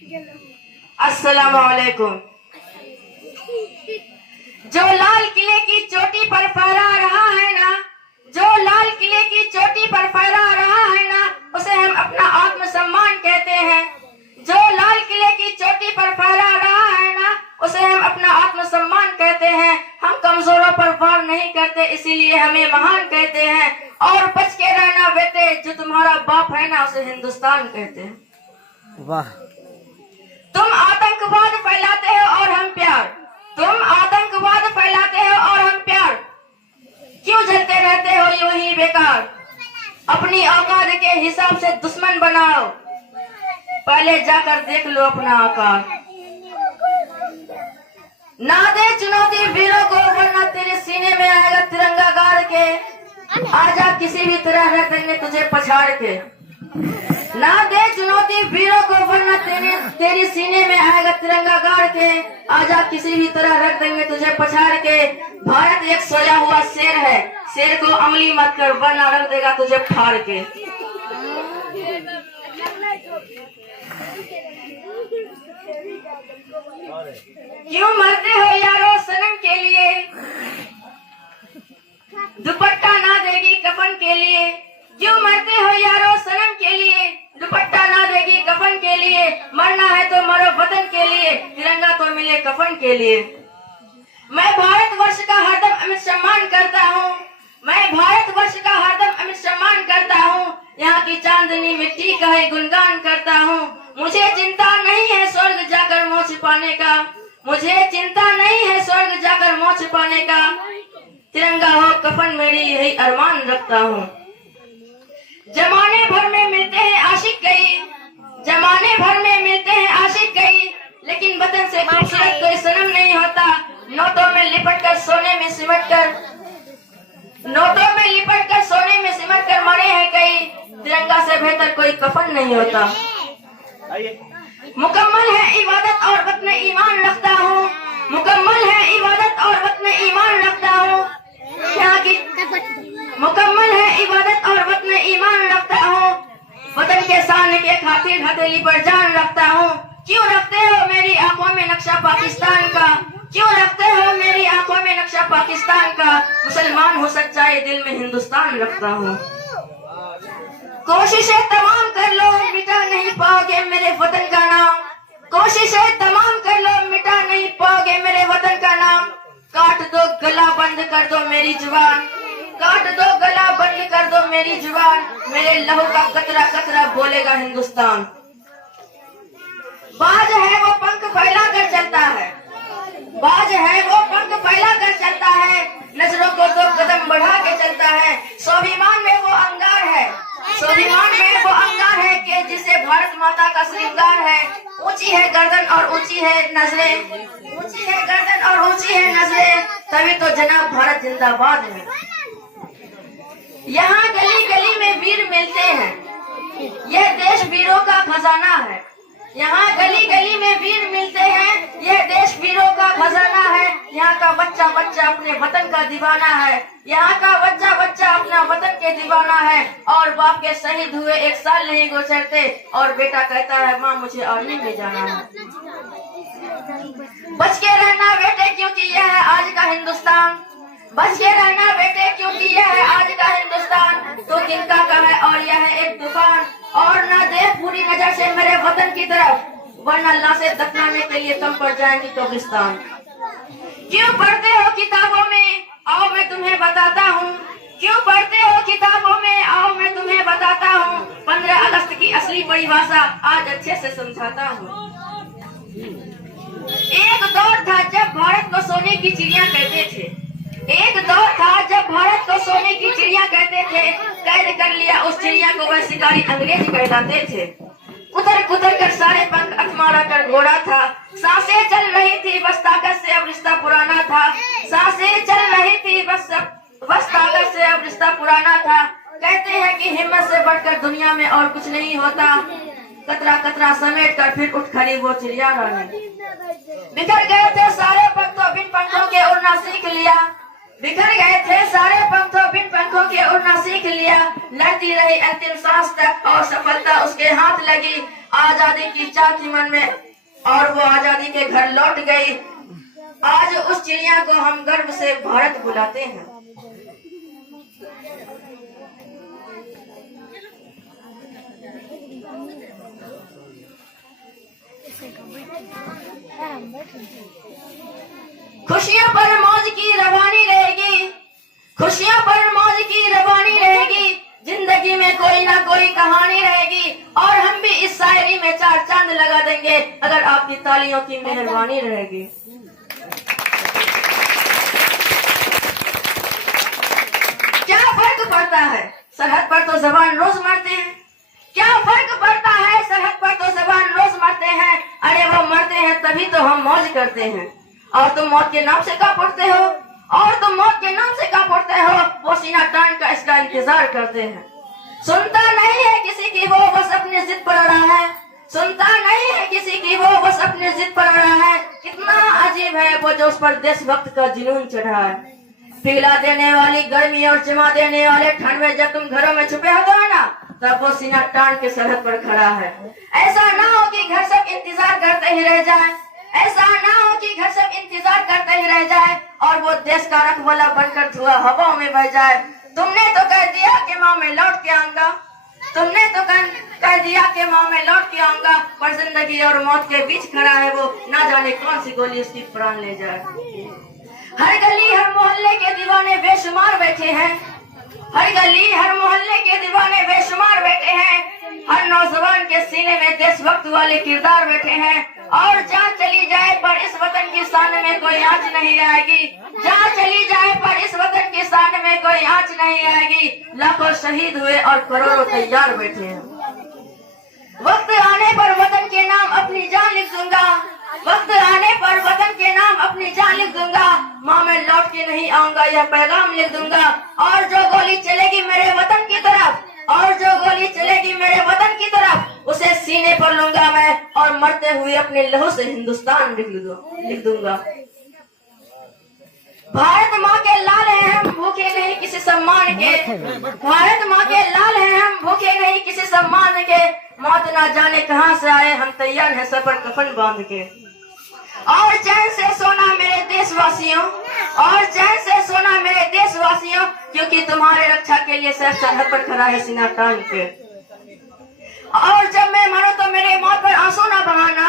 अस्सलाम वालेकुम। जो लाल किले की चोटी पर फहरा रहा है ना, जो लाल किले की चोटी पर फहरा रहा है ना, उसे हम अपना आत्मसम्मान कहते हैं। जो लाल किले की चोटी पर फहरा रहा है ना, उसे हम अपना आत्मसम्मान कहते हैं। हम कमजोरों पर वार नहीं करते, इसीलिए हमें महान कहते हैं। और बच के रहना बेटे, जो तुम्हारा बाप है ना, उसे हिंदुस्तान कहते हैं। वाह। तुम आतंकवाद फैलाते हो और हम प्यार, तुम आतंकवाद फैलाते हो और हम प्यार, क्यों जलते रहते हो यूं ही बेकार। अपनी औकात के हिसाब से दुश्मन बनाओ, पहले जाकर देख लो अपना आकार। ना दे चुनौती वीरों को, वरना तेरे सीने में आएगा तिरंगा गाड़ के। आजा किसी भी तरह रख देंगे तुझे पछाड़ के। ना दे चुनौती वीरों को, वरना तेरी सीने में आएगा तिरंगा गाड़ के। आजा किसी भी तरह रख देंगे तुझे पछाड़ के। भारत एक सोया हुआ शेर है, शेर को अमली मत कर, वरना रख देगा तुझे फाड़ के। क्यों मरते हो यारो सनम के लिए, दुपट्टा ना देगी कफन के लिए। क्यों मरते हो यारो सनम के लिए, दुपट्टा ना देगी कफन के लिए। मरना है तो मरो वतन के लिए, तिरंगा तो मिले कफन के लिए। मैं भारतवर्ष का हरदम अमित सम्मान करता हूँ, मैं भारतवर्ष का हरदम अमित सम्मान करता हूँ। यहाँ की चांदनी मिट्टी का ही गुणगान करता हूँ। मुझे चिंता नहीं है स्वर्ग जाकर मोह छिपाने का, मुझे चिंता नहीं है स्वर्ग जाकर मोह छिपाने का। तिरंगा हो कफन मेरी यही अरमान रखता हूँ। जमाने भर में मिलते हैं आशिक कई, जमाने भर में मिलते हैं आशिक कई, लेकिन वतन से खूबसूरत कोई सनम नहीं होता। नोटों में लिपट कर सोने में सिमट कर, नोटों में लिपट कर सोने में सिमट कर मरे हैं कई। तिरंगा से बेहतर कोई कफन नहीं होता। मुकम्मल है इबादत और वक्त में ईमान रखता हूँ, मुकम्मल है इबादत और वक्त में ईमान रखता हूँ। यहाँ की मुकम्मल है इबादत और वक्त में ईमान रखता हूँ। वतन के शान के खातिर हथेली पर जान रखता हूँ। क्यों रखते हो मेरी आंखों में नक्शा पाकिस्तान का, क्यों रखते हो मेरी आंखों में नक्शा पाकिस्तान का। मुसलमान हो सच्चाई दिल में हिंदुस्तान रखता हूँ। कोशिशें तमाम कर लो मिटा नहीं पाओगे मेरे वतन का नाम, कोशिशें तमाम कर लो मिटा नहीं पाओगे मेरे वतन का नाम। काट दो गला बंद कर दो मेरी जुबान, काट दो गला बंद कर दो मेरी जुबान। मेरे लहू का कतरा कतरा बोलेगा हिंदुस्तान। बाज है वो पंख फैला कर चलता है, बाज है वो पंख फैला कर चलता है। नजरों को दो कदम बढ़ा के चलता है। स्वाभिमान में वो अंगार है, स्वाभिमान में वो अंगार है कि जिसे भारत माता का श्रृंगार है। ऊंची है गर्दन और ऊंची है नजरें, ऊंची है गर्दन और ऊंची है नजरें, तभी तो जनाब भारत जिंदाबाद है। यहाँ गली गली में वीर मिलते हैं, यह देश वीरों का खजाना है। यहाँ गली गली में वीर मिलते हैं, यह देश वीरों का खजाना है। यहाँ का बच्चा बच्चा अपने वतन का दीवाना है, यहाँ का बच्चा बच्चा अपना वतन के दीवाना है। और बाप के शहीद हुए 1 साल नहीं गुजरते और बेटा कहता है माँ मुझे आर्मी में जाना है। बच के रहना बेटे क्योंकि यह है आज का हिंदुस्तान, बच के रहना बेटे क्योंकि यह है आज का हिंदुस्तान। तो तिनका का है और यह है एक तूफान, और ना दे पूरी नजर से मेरे वतन की तरफ, वरना लाशें दफनाने के लिए तुम पर जाएंगी कब्रिस्तान। क्यों पढ़ते हो किताबों में, आओ मैं तुम्हें बताता हूँ। क्यों पढ़ते हो किताबों में, आओ मैं तुम्हें बताता हूँ। 15 अगस्त की असली परिभाषा आज अच्छे से समझाता हूँ। एक दौर था जब भारत को सोने की चिड़िया कहते थे, एक दौर था जब भारत को सोने की चिड़िया कहते थे। कैद कर लिया उस चिड़िया को वह शिकारी अंग्रेज कहलाते थे। कुतर कुतर कर सारे पंख अथमारा कर घोड़ा था। सांसें चल रही थी बस ताकत से अब रिश्ता पुराना था, सांसें चल रही थी बस ताकत से अब रिश्ता पुराना था। कहते हैं कि हिम्मत से बढ़कर दुनिया में और कुछ नहीं होता। कतरा कतरा समेट कर फिर उठ खड़ी वो चिड़िया रानी। बिखर गए थे सारे पंखों बिन पंखों के उड़ना सीख लिया, बिखर गए थे सारे पंखों बिन पंखों के उड़ना सीख लिया। लड़ती रही अंतिम सांस तक और सफलता उसके हाथ लगी। आजादी की चाह थी मन में और वो आजादी के घर लौट गई। आज उस चिड़िया को हम गर्व से भारत बुलाते हैं। खुशियों पर मौज की रवानी रहेगी, खुशियों पर मौज की रवानी रहेगी, जिंदगी में कोई ना कोई कहानी रहेगी और हम भी इस शायरी में 4 चांद लगा देंगे अगर आपकी तालियों की मेहरबानी रहेगी। क्या फर्क पड़ता है, सरहद पर तो जबान रोज मरते हैं। क्या फर्क पड़ता है, सरहद पर तो जबान रोज मरते हैं। अरे वो मरते हैं तभी तो हम मौज करते हैं। और तुम मौत के नाम से कांप उठते हो, और तुम मौत के नाम से कांप उठते हो। वो सीना तान का इसका इंतजार करते हैं। सुनता नहीं है किसी की, वो बस अपनी जिद पर अड़ा है। सुनता नहीं है किसी की, वो बस अपनी जिद पर अड़ा है। कितना अजीब है वो जो उस पर देशभक्त का जुनून चढ़ा है। पिघला देने वाली गर्मी और जमा देने वाले ठंड में जब तुम घरों में छुपे होते हो ना, तब वो सीना तान के सरहद पर खड़ा है। ऐसा ना हो कि घर सब इंतजार करते ही रह जाए, ऐसा ना हो कि घर सब इंतजार करते ही रह जाए और वो देश का रखवाला बनकर धुआं हवाओं में बह जाए। तुमने तो कह दिया कि माँ मैं लौट के आऊंगा, तुमने तो कह दिया कि माँ मैं लौट के आऊंगा, पर जिंदगी और मौत के बीच खड़ा है वो, ना जाने कौन सी गोली उसकी प्राण ले जाए। हर गली हर मोहल्ले के दीवाने बेशुमार बैठे हैं, हर गली हर मोहल्ले के दीवाने बेशुमार बैठे हैं। हर नौजवान के सीने में देशभक्त वाले किरदार बैठे हैं। और जान चली जाए पर इस वतन की शान में कोई आँच नहीं आएगी, जान चली जाए पर इस वतन की शान में कोई आँच नहीं आएगी। लाखों शहीद हुए और करोड़ों तैयार बैठे हैं। वक्त आने पर वतन के नाम अपनी जान लिख दूंगा, वक्त आने पर वतन के नाम अपनी जान लिख दूंगा। माँ मैं लौट के नहीं आऊंगा यह पैगाम लिख दूंगा। और जो गोली चलेगी मेरे वतन की तरफ, और जो गोली चलेगी मेरे वतन की तरफ, उसे सीने पर लूंगा मैं और मरते हुए अपने लहू से हिंदुस्तान लिख दूंगा। भारत माँ के लाल हैं हम भूखे नहीं किसी सम्मान के, भारत माँ के लाल हैं हम भूखे नहीं किसी सम्मान के। मौत ना जाने कहाँ से आए हम तैयार हैं सफर कफन बांध के। और चैन से सोना मेरे देशवासियों, और चैन से सोना मेरे देशवासियों, क्योंकि तुम्हारे रक्षा के लिए सिर्फ सरहद पर खड़ा है सीना तान के। और जब मैं मरूं तो मेरे मौत पर आंसू ना बहाना,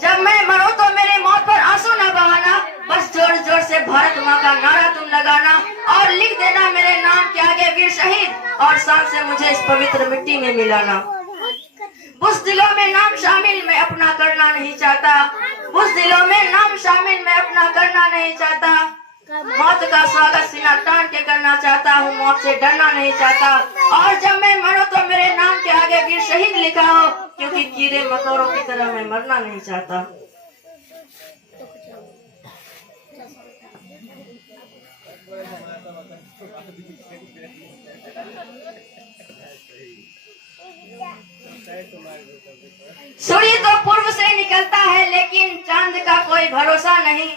जब मैं मरूं तो मेरे मौत पर आंसू ना बहाना। बस जोर जोर से भारत माँ का नारा तुम लगाना और लिख देना मेरे नाम के आगे वीर शहीद, और शान से मुझे इस पवित्र मिट्टी में मिलाना। उस दिलों में नाम शामिल मैं अपना करना नहीं चाहता, उस दिलों में नाम शामिल मैं अपना करना नहीं चाहता। मौत का स्वागत सीना तान के करना चाहता हूँ, मौत से डरना नहीं चाहता। और जब मैं मरूं तो मेरे नाम के आगे वीर शहीद लिखा हो, क्योंकि कीड़े मकोड़ों की तरह मैं मरना नहीं चाहता। सूर्य तो पूर्व से निकलता है लेकिन चांद का कोई भरोसा नहीं,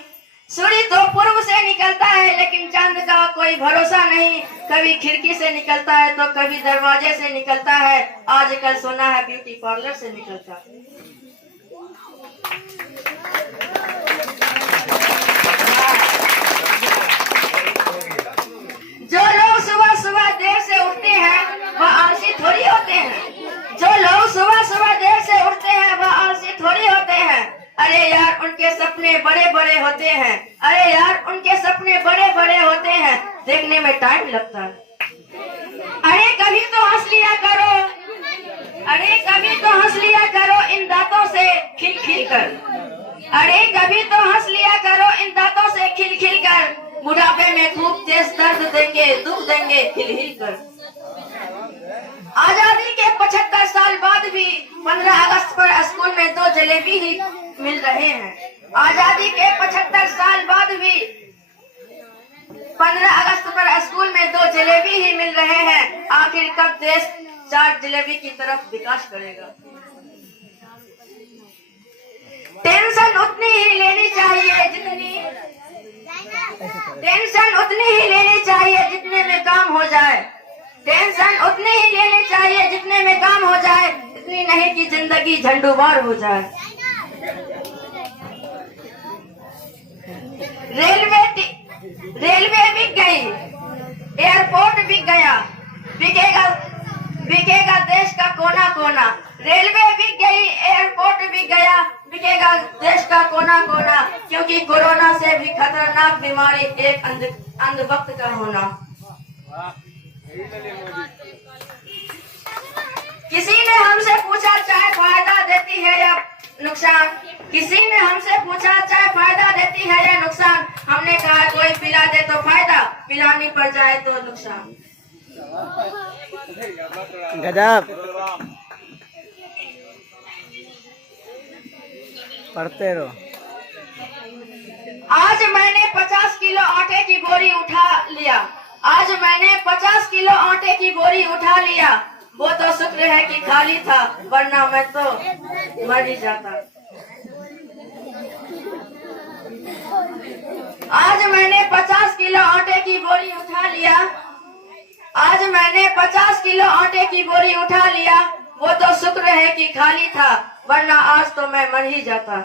सूर्य तो पूर्व से निकलता है लेकिन चांद का कोई भरोसा नहीं। कभी खिड़की से निकलता है तो कभी दरवाजे से निकलता है, आजकल सुना है ब्यूटी पार्लर से निकलता है। जो लोग सुबह सुबह देर से उठते हैं वह आलसी थोड़ी होते हैं, जो लोग सुबह सुबह देर से उठते हैं वह आलसी थोड़ी होते हैं। अरे यार उनके सपने बड़े बड़े होते हैं, अरे यार उनके सपने बड़े बड़े होते हैं, देखने में टाइम लगता है। अरे कभी तो हंस लिया करो, अरे कभी तो हंस लिया करो इन दांतों से खिल खिल कर, अरे कभी तो हंस लिया करो इन दांतों से खिल खिल कर। बुढ़ापे में खूब तेज दर्द देंगे दुख देंगे हिल हिल कर। आजादी के 75 साल बाद भी 15 अगस्त पर स्कूल में 2 जलेबी ही मिल रहे हैं। आजादी के 75 साल बाद भी 15 अगस्त पर स्कूल में 2 जलेबी ही मिल रहे हैं। आखिर कब देश 4 जलेबी की तरफ विकास करेगा। टेंशन उतनी ही लेनी चाहिए जितनी, टेंशन उतनी ही लेनी चाहिए जितने में काम हो जाए, टेंशन उतनी ही लेनी चाहिए जितने में काम हो जाए। इतनी नहीं कि जिंदगी झंडूबार हो जाए। रेलवे बिक गई, एयरपोर्ट बिक गया, बिकेगा बिकेगा देश का कोना कोना। रेलवे बिक गई, एयरपोर्ट बिक गया, बिकेगा देश का कोना कोना। क्योंकि कोरोना से भी खतरनाक बीमारी एक अंधभक्त का होना। किसी ने हमसे पूछा चाय फायदा देती है या नुकसान। किसी ने हमसे पूछा चाय फायदा देती है या नुकसान। हमने कहा कोई पिला दे तो फायदा, पिलानी पड़ जाए तो नुकसान। गजब पढ़ते रहो। आज मैंने 50 किलो आटे की बोरी उठा लिया। आज मैंने 50 किलो आटे की बोरी उठा लिया। वो तो शुक्र है कि खाली था, वरना मैं तो मर ही जाता। आज मैंने 50 किलो आटे की बोरी उठा लिया। आज मैंने 50 किलो आटे की बोरी उठा लिया। वो तो शुक्र है कि खाली था, वरना आज तो मैं मर ही जाता।